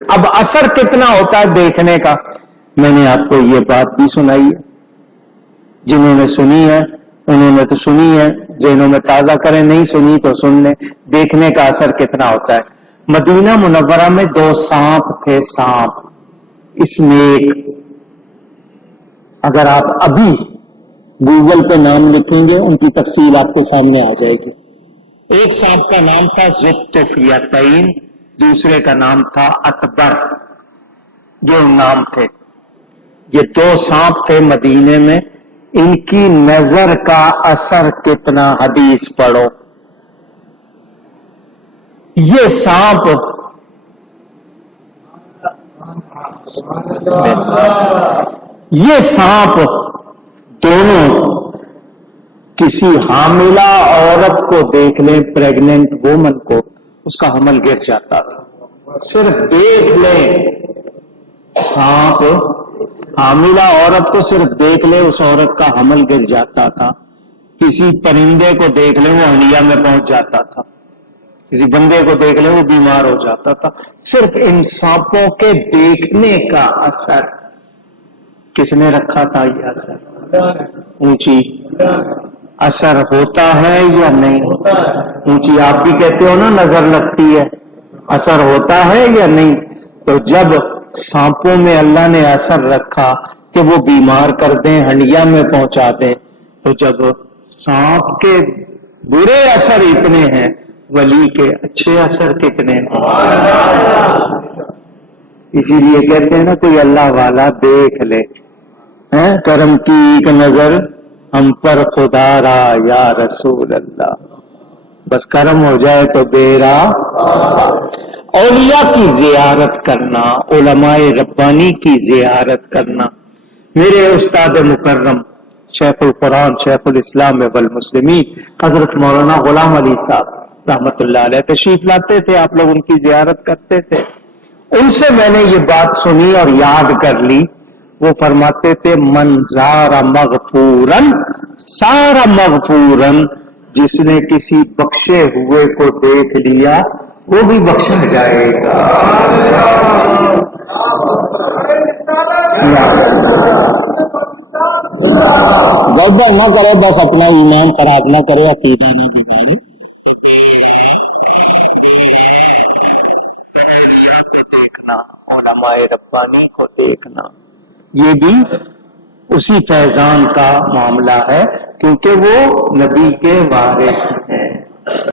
اب اثر کتنا ہوتا ہے دیکھنے کا؟ میں نے آپ کو یہ بات بھی سنائی ہے، جنہوں نے سنی ہے انہوں نے تو سنی ہے، ذہنوں میں تازہ کریں، نہیں سنی تو سن لیں۔ دیکھنے کا اثر کتنا ہوتا ہے۔ مدینہ منورہ میں 2 سانپ تھے، سانپ اسنیک۔ اگر آپ ابھی گوگل پہ نام لکھیں گے ان کی تفصیل آپ کے سامنے آ جائے گی۔ ایک سانپ کا نام تھا ذوالطفیلتین، دوسرے کا نام تھا اکبر، یہ نام تھے۔ یہ 2 سانپ تھے مدینے میں، ان کی نظر کا اثر کتنا، حدیث پڑھو۔ یہ سانپ دونوں کسی حاملہ عورت کو دیکھ لیں، پریگننٹ وومن کو، اس کا حمل گر جاتا تھا۔ صرف دیکھ لیں، سانپ حاملہ عورت کو صرف دیکھ لیں، اس عورت کا حمل گر جاتا تھا۔ کسی پرندے کو دیکھ لیں وہ ہنڈیا میں پہنچ جاتا تھا، کسی بندے کو دیکھ لیں وہ بیمار ہو جاتا تھا۔ صرف ان سانپوں کے دیکھنے کا اثر کس نے رکھا تھا؟ یہ اثر اونچی اثر ہوتا ہے یا نہیں؟ اونچی آپ بھی کہتے ہو نا نظر لگتی ہے، اثر ہوتا ہے یا نہیں؟ تو جب سانپوں میں اللہ نے اثر رکھا کہ وہ بیمار کر دیں، ہنڈیا میں پہنچا دیں، تو جب سانپ کے برے اثر اتنے ہیں، ولی کے اچھے اثر کتنے ہیں؟ اسی لیے کہتے ہیں نا کوئی اللہ والا دیکھ لے، کرم کی ایک نظر ہم پر خدا را یا رسول اللہ، بس کرم ہو جائے تو بیرا۔ اولیاء کی زیارت کرنا، علماء ربانی کی زیارت کرنا۔ میرے استاد مکرم شیخ القرآن شیخ الاسلام والمسلمین حضرت مولانا غلام علی صاحب رحمت اللہ علیہ تشریف لاتے تھے، آپ لوگ ان کی زیارت کرتے تھے۔ ان سے میں نے یہ بات سنی اور یاد کر لی۔ وہ فرماتے تھے من زار مغفورن سارا مغفورن، جس نے کسی بخشے ہوئے کو دیکھ لیا وہ بھی بخشا جائے گا۔ گڑبڑ نہ کرے، بس اپنا ایمان خراب نہ کرے، عقیدہ نہ بگاڑے۔ دیکھنا، علماء ربانی کو دیکھنا، یہ بھی اسی فیضان کا معاملہ ہے، کیونکہ وہ نبی کے وارث ہیں۔